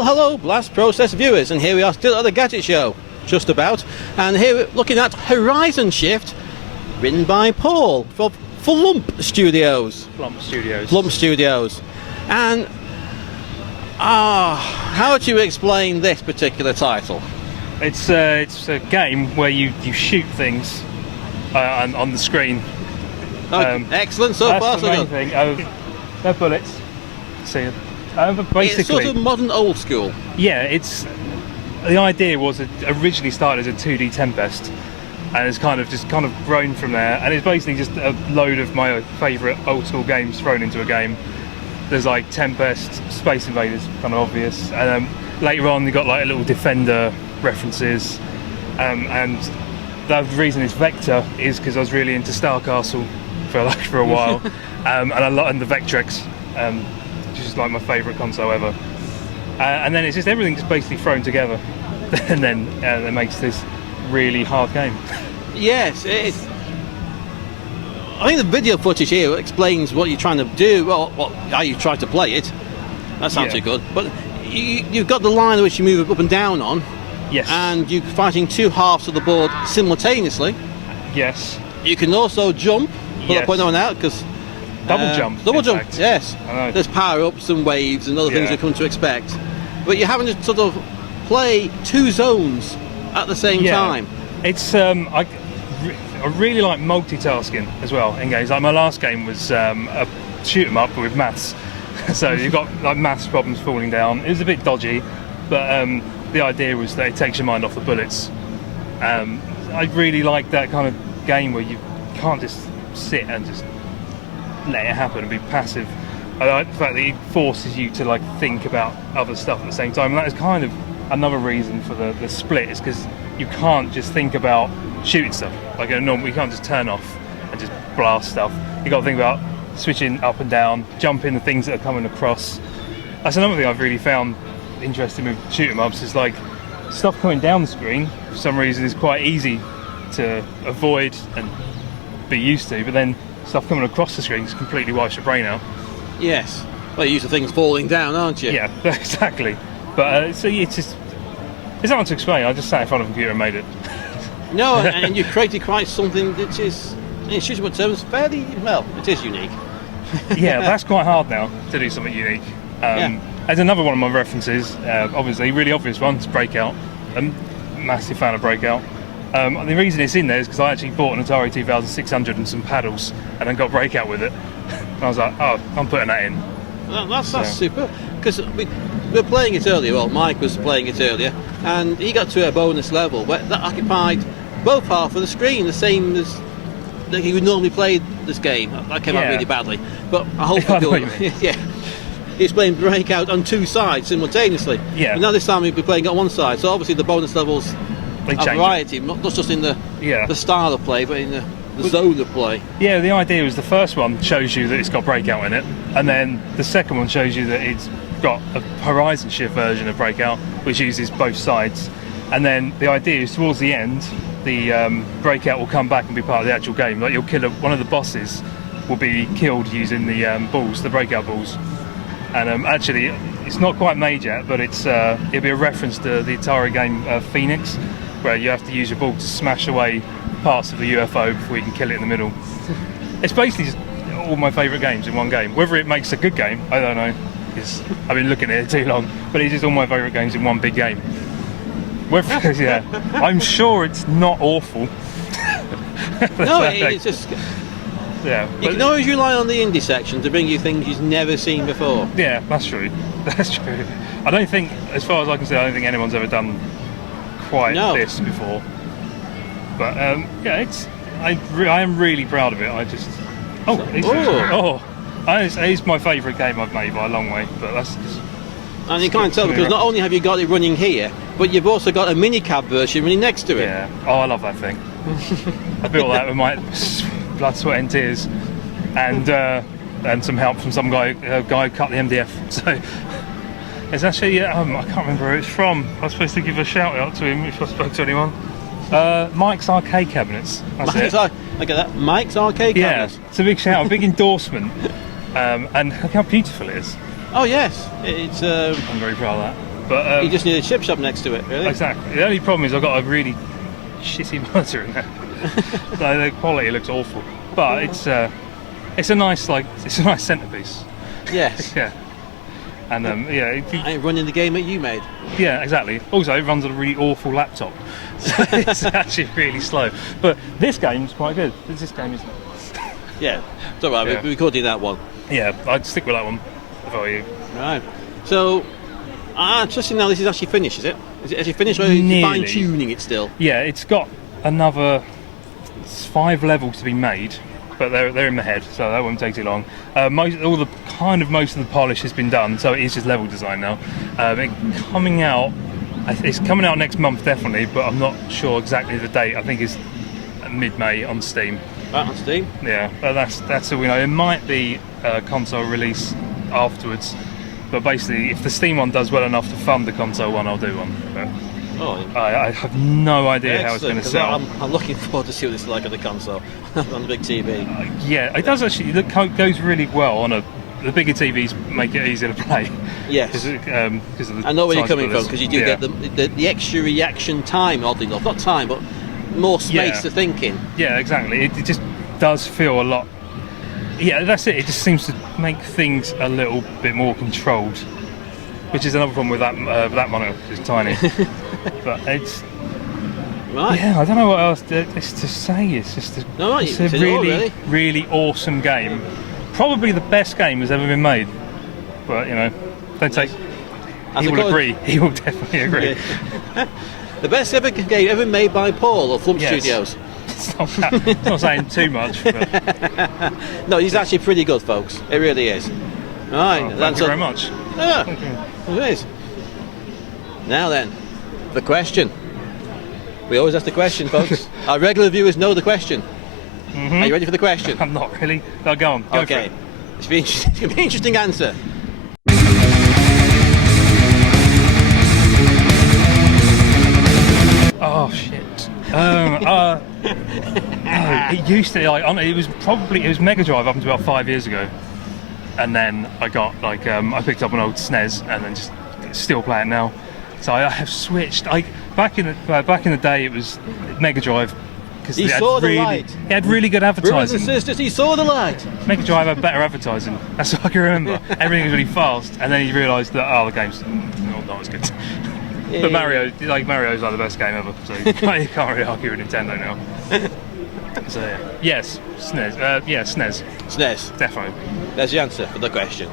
Well, hello, Blast Process viewers, and here we are still at the Gadget Show, just about, and here we're looking at Horizon Shift, written by Paul for Flump Studios. Flump Studios. Flump Studios. And, how would you explain this particular title? It's a game where you shoot things on the screen. Excellent, so far so good. Thing. They're bullets. See, but basically, it's sort of modern old school. Yeah, the idea was it originally started as a 2D Tempest, and it's kind of grown from there. And it's basically just a load of my favourite old school games thrown into a game. There's like Tempest, Space Invaders, kind of obvious, and later on you got like a little Defender references, and the reason it's Vector is because I was really into Star Castle for a while, and the Vectrex, which is like my favourite console ever. And then it's just everything just basically thrown together, and then it makes this really hard game. Yes, it is. I think the video footage here explains what you're trying to do. Well, how you try to play it. That sounds too good. But you've got the line which you move up and down on. Yes. And you're fighting two halves of the board simultaneously. Yes. You can also jump. I'll point that one out because double jump. Double jump. Fact. Yes. I know. There's power-ups and waves and other things you come to expect. But you're having to sort of play two zones at the same time. It's I really like multitasking as well in games. Like my last game was a shoot 'em up with maths, so you've got like maths problems falling down. It was a bit dodgy, but the idea was that it takes your mind off the bullets. I really like that kind of game where you can't just sit and just let it happen and be passive. I like the fact that it forces you to like think about other stuff at the same time, and that is kind of another reason for the split, is because you can't just think about shooting stuff like a normal. You can't just turn off and just blast stuff. You got to think about switching up and down, jumping the things that are coming across. That's another thing I've really found interesting with shoot 'em ups, is like stuff coming down the screen for some reason is quite easy to avoid and be used to, but then stuff coming across the screen just completely wipes your brain out. Yes. Well, you're used to things falling down, aren't you? Yeah, exactly. But so it's just, it's hard to explain. I just sat in front of a computer and made it. No, and you created quite something that is, in shootable terms, fairly, well, it is unique. Yeah, that's quite hard now to do something unique. As another one of my references, obviously, really obvious one, is Breakout. I'm a massive fan of Breakout. The reason it's in there is because I actually bought an Atari 2600 and some paddles, and then got Breakout with it. And I was like, oh, I'm putting that in. Well, that's super, because we were playing it earlier. Well, Mike was playing it earlier, and he got to a bonus level where that occupied both half of the screen, the same as like he would normally play this game. That came out really badly, but I hope yeah. He's playing Breakout on two sides simultaneously. Yeah. And now this time he'll be playing on one side. So obviously the bonus levels have variety, not just in the style of play, but in the zone of play. Yeah, the idea was the first one shows you that it's got Breakout in it, and then the second one shows you that it's got a Horizon Shift version of Breakout, which uses both sides. And then the idea is towards the end, the Breakout will come back and be part of the actual game. Like you'll kill one of the bosses will be killed using the balls, the Breakout balls. And actually, it's not quite made yet, but it'll be a reference to the Atari game Phoenix, where you have to use your ball to smash away parts of the UFO before you can kill it in the middle. It's basically just all my favourite games in one game. Whether it makes a good game, I don't know, because I've been looking at it too long, but it's just all my favourite games in one big game. Yeah, I'm sure it's not awful. No, it's just... Yeah, you can always rely on the indie section to bring you things you've never seen before. Yeah, that's true. That's true. I don't think, as far as I can see, I don't think anyone's ever done quite this before. But yeah, I am really proud of it. I just it's my favourite game I've made by a long way. But that's just, and you can't tell because not only have you got it running here, but you've also got a minicab version running next to it. Yeah. Oh, I love that thing. I built that with my blood, sweat and tears, and some help from some guy who cut the MDF. So it's actually I can't remember where it's from. I was supposed to give a shout out to him if I spoke to anyone. Mike's Arcade Cabinets. That's it. Look at that, Mike's Arcade Cabinets. Yeah, it's a big shout out, a big endorsement, and look how beautiful it is. Oh yes, it's. I'm very proud of that. But You just need a chip shop next to it, really. exactly. The only problem is I've got a really shitty monitor in there. So the quality looks awful. But it's a nice centerpiece. Yes. Yeah. And yeah, And running the game that you made. yeah, exactly. Also, it runs on a really awful laptop, so it's actually really slow. But this game's quite good. This game is. Yeah. It's all right. Yeah. We recorded that one. Yeah, I'd stick with that one if I were you. Right. So, trusting now this is actually finished, is it? Is it actually finished, or are you Nearly. fine-tuning it still? Yeah, it's got another 5 levels to be made, but they're in my head, so that won't take too long. Most of the polish has been done, so it is just level design now. It's coming out next month definitely, but I'm not sure exactly the date. I think it's mid-May on Steam. Right, on Steam. Yeah, but that's all we know. It might be a console release afterwards, but basically, if the Steam one does well enough to fund the console one, I'll do one. But I have no idea how it's going to sell. I'm looking forward to see what this is like on the console, on the big TV. Yeah, it does actually. It goes really well on the bigger TVs. Make it easier to play. Yes. Because of the I know where you're size of coming from, bullets. because you do Yeah. get the extra reaction time, oddly enough. Not time, but more space Yeah. to think in. Yeah, exactly. It just does feel a lot. Yeah, that's it. It just seems to make things a little bit more controlled, which is another problem with that monitor. It's tiny, but it's. Right. Yeah, I don't know what else to say. It's just it's a said it all, really, really awesome game. Probably the best game that's ever been made. But don't take. As He a will co- agree. He will definitely agree. Yeah. The best ever game ever made by Paul or Flump Yes. Studios. It's not saying too much. But, No, he's actually pretty good, folks. It really is. Right. thank you very much. Yeah, Thank you. it is. Now then, the question. We always ask the question, folks. Our regular viewers know the question. Are you ready for the question? I'm not really. No, go on. Go Okay. for it. It's going to be an interesting answer. Oh shit. It used to it was Mega Drive up until about 5 years ago, and then I got I picked up an old SNES and then just still play it now. So I have switched. Back in the day it was Mega Drive because He saw the light. It had really good Brothers and advertising. sisters, he saw the light. Mega Drive had better advertising. That's what I can remember. Everything was really fast, and then you realised that the game's not as good. Yeah. But Mario's like the best game ever, so you can't really argue with Nintendo now. So yeah. Yes, SNES. Yeah, SNES, SNES. definitely. There's the answer for the question.